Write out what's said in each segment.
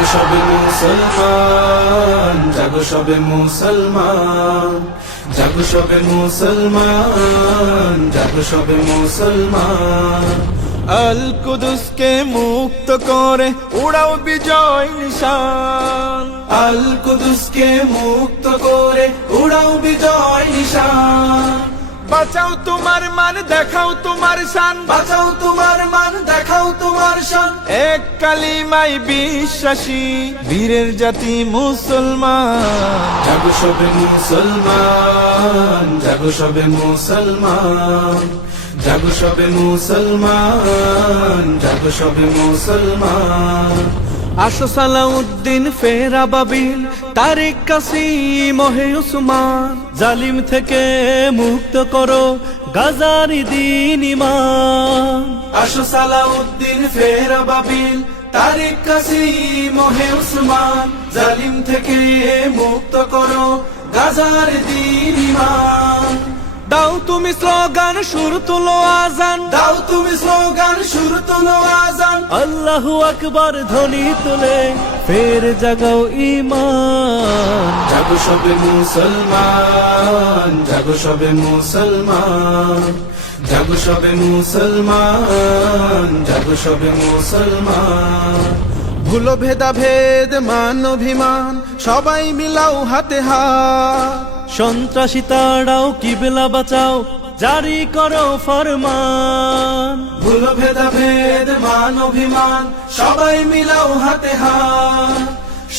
জাগো সবে মুসলমান, জাগো সবে মুসলমান, জাগো সবে মুসলমান, জাগো সবে মুসলমান। আল কুদুসকে মুক্ত করে উড়াও বিজয় নিশান, আল কুদুসকে মুক্ত করে উড়াও বিজয় নিশান। বাঁচাও তোমার মান, দেখাও তোমার শান, বাঁচাও তোমার মান, দেখাও তোমার শান। এক কালিমায় বিশ্বাসী বীরের জাতি মুসলমান। জাগো সবে মুসলমান, জাগো সবে মুসলমান, জাগো সবে মুসলমান, জাগো সবে মুসলমান। আসো সালাউদ্দিন ফেরা বাবিল, তারিক কাসিম হে উসমান, জালিম থেকে মুক্ত করো গাজারি দিন ইমান। আসো সালাউদ্দিন ফেরা বাবিল, তারিক কাসিম হে উসমান, জালিম থেকে মুক্ত করো গাজার দিন ইমান। দাও তুমি স্লোগান, সুর তুলো আজান, দাও তুমি স্লোগান, সুর তুলো আজান। আল্লাহু আকবার ধ্বনি তুলে ফের জাগাও ঈমান। জাগো সবে মুসলমান, জাগো সবে মুসলমান, জাগো সবে মুসলমান, জাগো সবে মুসলমান। ভুলো ভেদাভেদ মান অভিমান, সবাই মিলাও হাতে হাত, সন্ত্রাসী তাড়াও কিবলা বাঁচাও, জারি করো ফরমান। ভুলো ভেদাভেদ মান অভিমান, সবাই মিলাও হাতে হাত,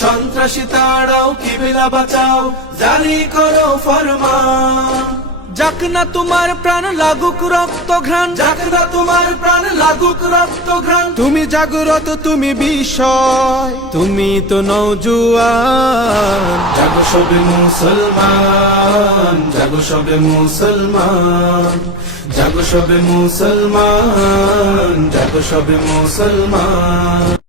সন্ত্রাসী তাড়াও কিবলা বাঁচাও, জারি করো ফরমান। যাক না তোমার প্রাণ লাগুক রক্ত ঘ্রাণ, যাক না তোমার প্রাণ লাগুক রক্ত ঘ্রাণ। তুমি জাগ্রত, তুমি বিষয়, তুমি তো নওজুয়ান। জাগো সবে মুসলমান, জাগো সবে মুসলমান, জাগো সবে মুসলমান, জাগো সবে মুসলমান।